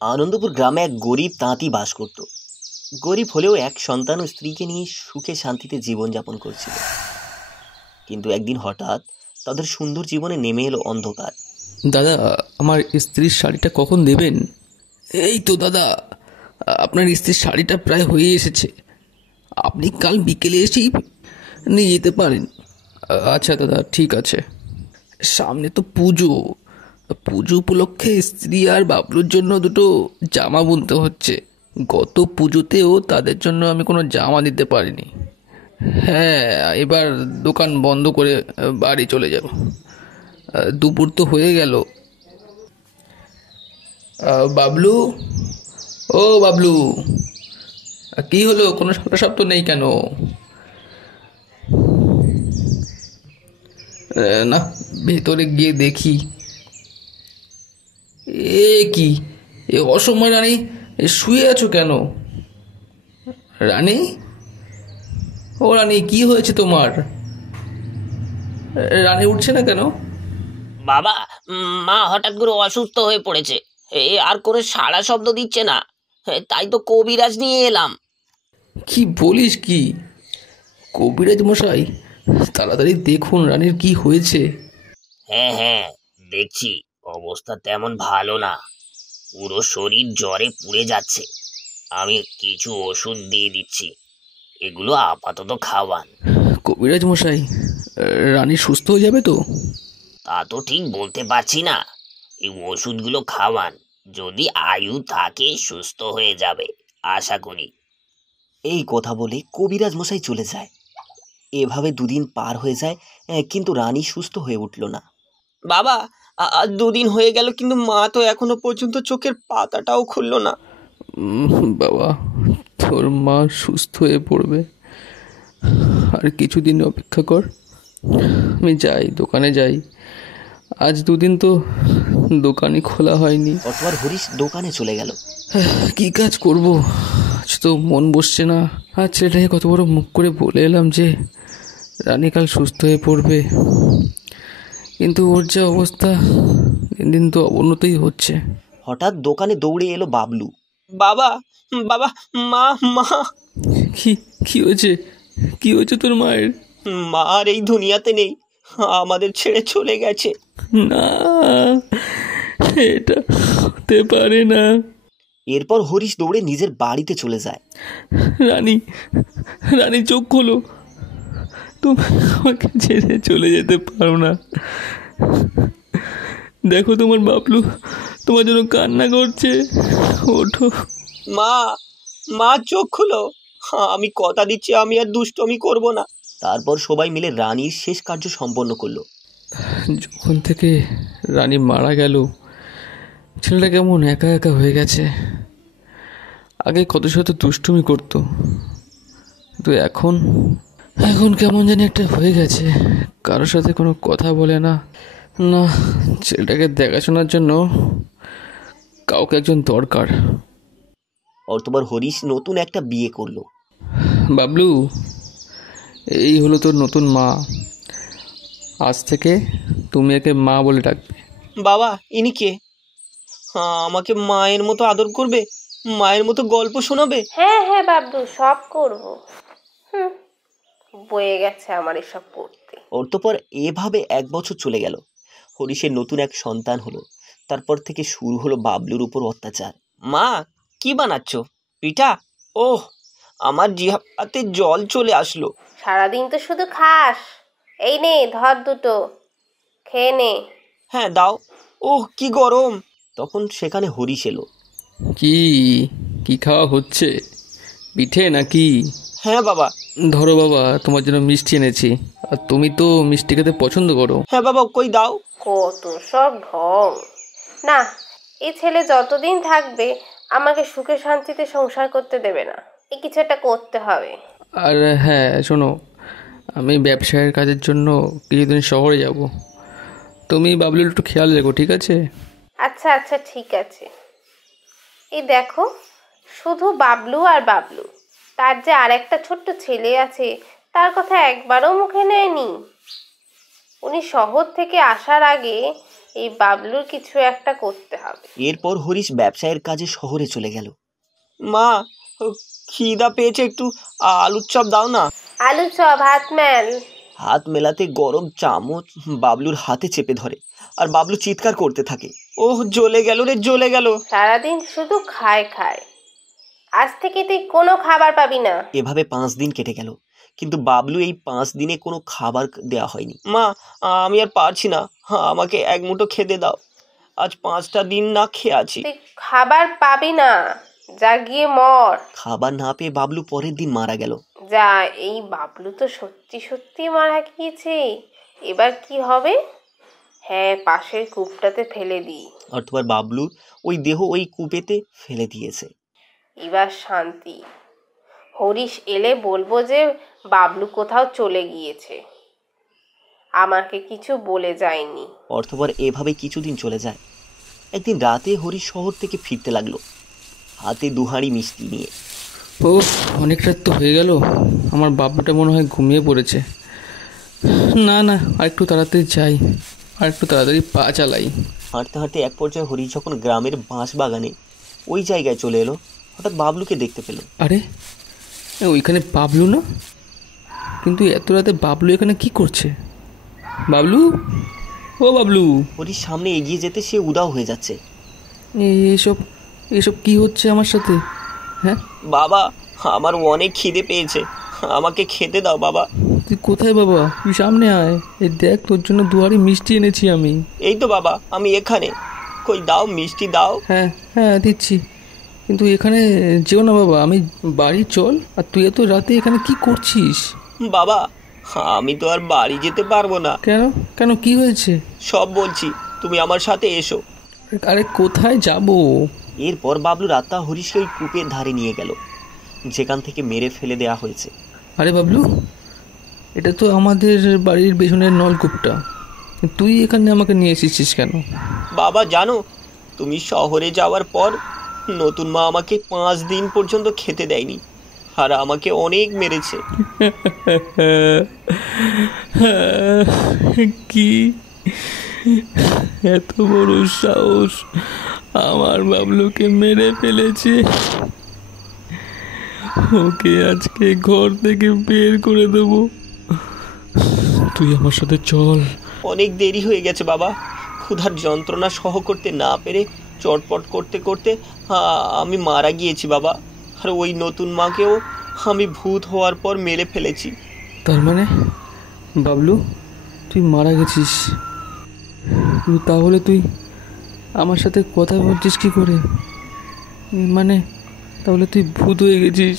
আনন্দপুর গ্রামে এক গরিব তাঁতি বাস করত। গরিব হলেও এক সন্তান ও স্ত্রীকে নিয়ে সুখে শান্তিতে জীবনযাপন করছিল। কিন্তু একদিন হঠাৎ তাদের সুন্দর জীবনে নেমে এলো অন্ধকার। দাদা, আমার স্ত্রীর শাড়িটা কখন দেবেন? এই তো দাদা, আপনার স্ত্রীর শাড়িটা প্রায় হয়ে এসেছে। আপনি কাল বিকেলে এসেই নিয়ে যেতে পারেন। আচ্ছা দাদা, ঠিক আছে। সামনে তো পুজো, পুজো উপলক্ষে স্ত্রী আর বাবলুর জন্য দুটো জামা বুনতে হচ্ছে। গত পুজোতেও তাদের জন্য আমি কোনো জামা দিতে পারিনি। হ্যাঁ, এবার দোকান বন্ধ করে বাড়ি চলে যাব। দুপুর তো হয়ে গেল। বাবলু, ও বাবলু, কি হলো? কোনো সাড়া শব্দ নেই কেন? না, ভেতরে গিয়ে দেখি। এ কি, এ অসময় রানী শুয়ে আছো কেন? রানী, ও রানী, কি হয়েছে তোমার? রানী উঠছে না কেন? বাবা, মা হঠাৎ করে অসুস্থ হয়ে পড়েছে। আর করে সাড়া শব্দ দিচ্ছে না। তাই তো কবিরাজ নিয়ে এলাম। কি বলিস কি? কবিরাজ মশাই, তাড়াতাড়ি দেখুন রানীর কি হয়েছে। হ্যাঁ হ্যাঁ, দেখছি। অবস্থা তেমন ভালো না, পুরো শরীর জ্বরে পুড়ে যাচ্ছে। আমি কিছু ওষুধ দিয়ে দিচ্ছি, এগুলো আপাতত খাওয়ান। কবিরাজ মশাই, রানী সুস্থ হয়ে যাবে তো? তা তো ঠিক বলতে পারছি না। এই ওষুধগুলো খাওয়ান, যদি আয়ু থাকে সুস্থ হয়ে যাবে আশা করি। এই কথা বলে কবিরাজ মশাই চলে যায়। এভাবে দুদিন পার হয়ে যায়, কিন্তু রানী সুস্থ হয়ে উঠল না। বাবা, আজ দুদিন হয়ে গেল, কিন্তু মা তো এখনো পর্যন্ত চোখের পাতাটাও খুললো না। বাবা, তোর মা সুস্থ হয়ে পড়বে, আর কিছুদিন অপেক্ষা কর। আমি যাই, দোকানে যাই। আজ দুদিন তো দোকানই খোলা হয়নি। অতবার হরিশ দোকানে চলে গেল। কি কাজ করব, আজ তো মন বসছে না। আর ছেলেটাকে কত বড় মুখ করে বলে এলাম যে রানী কাল সুস্থ হয়ে পড়বে, কিন্তু ওর যা অবস্থা, দিন দিন তো অবনতই হচ্ছে। হঠাৎ দোকানে দৌড়ে এলো বাবলু। বাবা, বাবা, মা, মা। কি কি হয়েছে? কি হয়েছে তোর মায়ের? মা আর এই দুনিয়াতে নেই, আমাদের ছেড়ে চলে গেছে। না, এটা হতে পারে না। এরপর হরিশ দৌড়ে নিজের বাড়িতে চলে যায়। রানী, রানী চোখ খোলো, তুমি আমাকে ছেড়ে চলে যেতে পারো না। দেখো তোমার বাবলু তোমার জন্য কান্না করছে, ওঠো। মা, মা চোখ খুলো, আমি কথা দিচ্ছি আমি আর দুষ্টমি করব না। তারপর সবাই মিলে রানীর শেষ কার্য সম্পন্ন করলো। যখন থেকে রানী মারা গেল, ছেলেটা কেমন একা একা হয়ে গেছে। আগে কত শত দুষ্টুমি করতো, কিন্তু এখন এখন কেমন জানি একটা হয়ে গেছে। কারোর সাথে কোনো কথা বলে না। না, ছেলেটাকে দেখাশোনার জন্য কাউকে একজন দরকার। অতবার হরিশ নতুন একটা বিয়ে করলো। বাবলু, এই হলো তোর নতুন মা। আজ থেকে তুমি একে মা বলে ডাকবে। বাবা, ইনি কে? আমাকে মায়ের মতো আদর করবে, মায়ের মতো গল্প শোনাবে? হ্যাঁ হ্যাঁ বাবলু, সব করব। বয়ে গেছে আমার এসব করতে। অতঃপর এভাবে 1 বছর চলে গেল। হরিশের নতুন এক সন্তান হলো। তারপর থেকে শুরু হলো বাবলুর উপর অত্যাচার। মা, কি বানাচ্ছ? পিঠা? ওহ, আমার জিহাতে জল চলে আসলো। সারাদিন তো শুধু খাস। এই নে, ধর দুটো, খেয়ে নে। হ্যাঁ দাও। ওহ, কি গরম। তখন সেখানে হরিশ এলো। কি কি খাওয়া হচ্ছে? পিঠে নাকি? হ্যাঁ বাবা। ধরো বাবা, তোমার জন্য মিষ্টি এনেছি। আর তুমি তো মিষ্টি খেতে পছন্দ করো। হ্যাঁ বাবা, কই দাও। কত সব ঢং। না, এই ছেলে যতদিন থাকবে আমাকে সুখে শান্তিতে সংসার করতে দেবে না। এই কিছু একটা করতে হবে। আর হ্যাঁ শোনো, আমি ব্যবসায়ের কাজের জন্য কিছুদিন শহরে যাব। তুমি বাবলুর একটু খেয়াল রেখো, ঠিক আছে? আচ্ছা আচ্ছা, ঠিক আছে। এই দেখো, শুধু বাবলু আর বাবলু, তার যে আর একটা ছোট্ট ছেলে আছে, তার কথা একবারও মুখে নেয়নি। উনি শহর থেকে আসার আগে এই বাবলুর কিছু একটা করতে হবে। এরপর হরিশ ব্যবসায়ের কাজে শহরে চলে গেল। মা, খিদা পেয়েছে, একটু আলুর চপ দাও না। আলু চপ, হাত মেল। হাত মেলাতে গরম চামচ বাবলুর হাতে চেপে ধরে আর বাবলু চিৎকার করতে থাকে। ওহ, জ্বলে গেল রে, জ্বলে গেল। সারাদিন শুধু খায় খায়, আজ থেকে তুই কোনো খাবার পাবি না। এভাবে 5 দিন কেটে গেল, কিন্তু বাবলু এই 5 দিনে কোনো খাবার দেওয়া হয়নি। মা, আমি আর পারছি না, আমাকে এক মুঠো খেতে দাও। আজ 5টা দিন না খেয়ে আছি। তুই খাবার পাবি না, যা গিয়ে মর। খাবার না পেয়ে বাবলু পরের দিন মারা গেল। যা, এই বাবলু তো সত্যি সত্যি মারা গিয়েছে। এবার কি হবে? হ্যাঁ, পাশের কূপটাতে ফেলে দিই। অর্থবার বাবলু ওই দেহ ওই কূপেতে ফেলে দিয়েছে। এবার শান্তি। হরিশ এলে বলবো যে বাবলু কোথাও চলে গিয়েছে, আমাকে কিছু বলে যায়নি। অর্থবার এভাবে কিছুদিন চলে যায়। একদিন রাতে হরিশ শহর থেকে ফিরতে লাগলো, হাতে 2 হাঁড়ি মিষ্টি নিয়ে। ও, অনেক রাত তো হয়ে গেল, আমার বাবুটা মনে হয় ঘুমিয়ে পড়েছে। না না, আর একটু তাড়াতাড়ি যাই, আর একটু তাড়াতাড়ি পা চালাই। হাঁটতে হাঁটতে এক পর্যায়ে হরিশ যখন গ্রামের বাঁশ বাগানে ওই জায়গায় চলে এলো, হঠাৎ বাবলুকে দেখতে পেল। আরে, ওইখানে বাবলু না? কিন্তু এত রাতে বাবলু এখানে কি করছে? বাবলু, ও বাবলু! হরিশ সামনে এগিয়ে যেতে সে উদাও হয়ে যাচ্ছে। এসব এসব কি হচ্ছে আমার সাথে? হ্যাঁ, বাবা, আমার অনেক খিদে পেয়েছে, আমাকে খেতে দাও বাবা। তুই কোথায় বাবা? তুই সামনে আয়, এই দেখ তোর জন্য 2 হাঁড়ি মিষ্টি এনেছি আমি। এই তো বাবা, আমি এখানে। কই দাও, মিষ্টি দাও। হ্যাঁ হ্যাঁ, দিচ্ছি। কিন্তু এখানে যেও না বাবা, আমি বাড়ি চল। আর তুই এত রাতে এখানে কি করছিস? বাবা, আমি তো আর বাড়ি যেতে পারবো না। কেন কেন, কি হয়েছে? সব বলছি, তুমি আমার সাথে এসো। আরে কোথায় যাব? এরপর বাবলুর আত্মা হরিশকে ওই কূপের ধারে নিয়ে গেল, যেখান থেকে মেরে ফেলে দেওয়া হয়েছে। আরে বাবলু, এটা তো আমাদের বাড়ির পেছনের নলকূপটা, তুই এখানে আমাকে নিয়ে এসেছিস কেন? বাবা জানো, তুমি শহরে যাওয়ার পর নতুন মা আমাকে 5 দিন পর্যন্ত খেতে দেয়নি, আর আমাকে অনেক মেরেছে। কি এত বড় সাহস, আমার বাবলুকে মেরে ফেলেছে! ওকে আজকে ঘর থেকে বের করে দেবো। তুই আমার সাথে চল। অনেক দেরি হয়ে গেছে বাবা, ক্ষুধার যন্ত্রণা সহ করতে না পেরে চটপট করতে করতে আমি মারা গিয়েছি বাবা। আর ওই নতুন মাকেও আমি ভূত হওয়ার পর মেরে ফেলেছি। তার মানে বাবলু, তুই মারা গেছিস? তাহলে তুই আমার সাথে কথা বলছিস কি করে? মানে তাহলে তুই ভূত হয়ে গেছিস?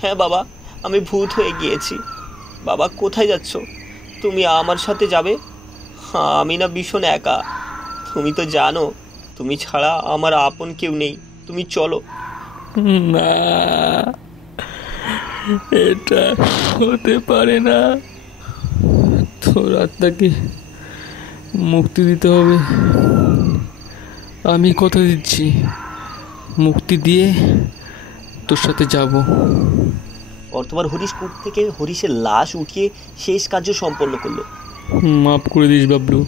হ্যাঁ বাবা, আমি ভূত হয়ে গিয়েছি। বাবা, কোথায় যাচ্ছ? তুমি আমার সাথে যাবে? আমি না ভীষণ একা, তুমি তো জানো, তুমি ছাড়া আমার আপন কেউ নেই। তুমি চলো। না, এটা হতে পারে না। তোর আত্মাকে মুক্তি দিতে হবে। আমি কথা দিচ্ছি, মুক্তি দিয়ে তোর সাথে যাব। অর্থবার হরিশ কূপ থেকে হরিশের লাশ উঠিয়ে শেষ কার্য সম্পন্ন করলো। মাফ করে দিস বাবলু,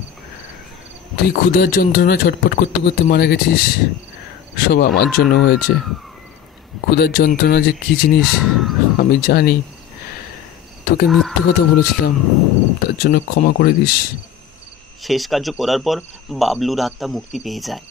তুই ক্ষুধার যন্ত্রণা ছটফট করতে করতে মারা গেছিস, সব আমার জন্য হয়েছে। ক্ষুধার যন্ত্রণা যে কী জিনিস আমি জানি, তোকে মিথ্যে কথা বলেছিলাম, তার জন্য ক্ষমা করে দিস। শেষ কার্য করার পর বাবলুর আত্মা মুক্তি পেয়ে যায়।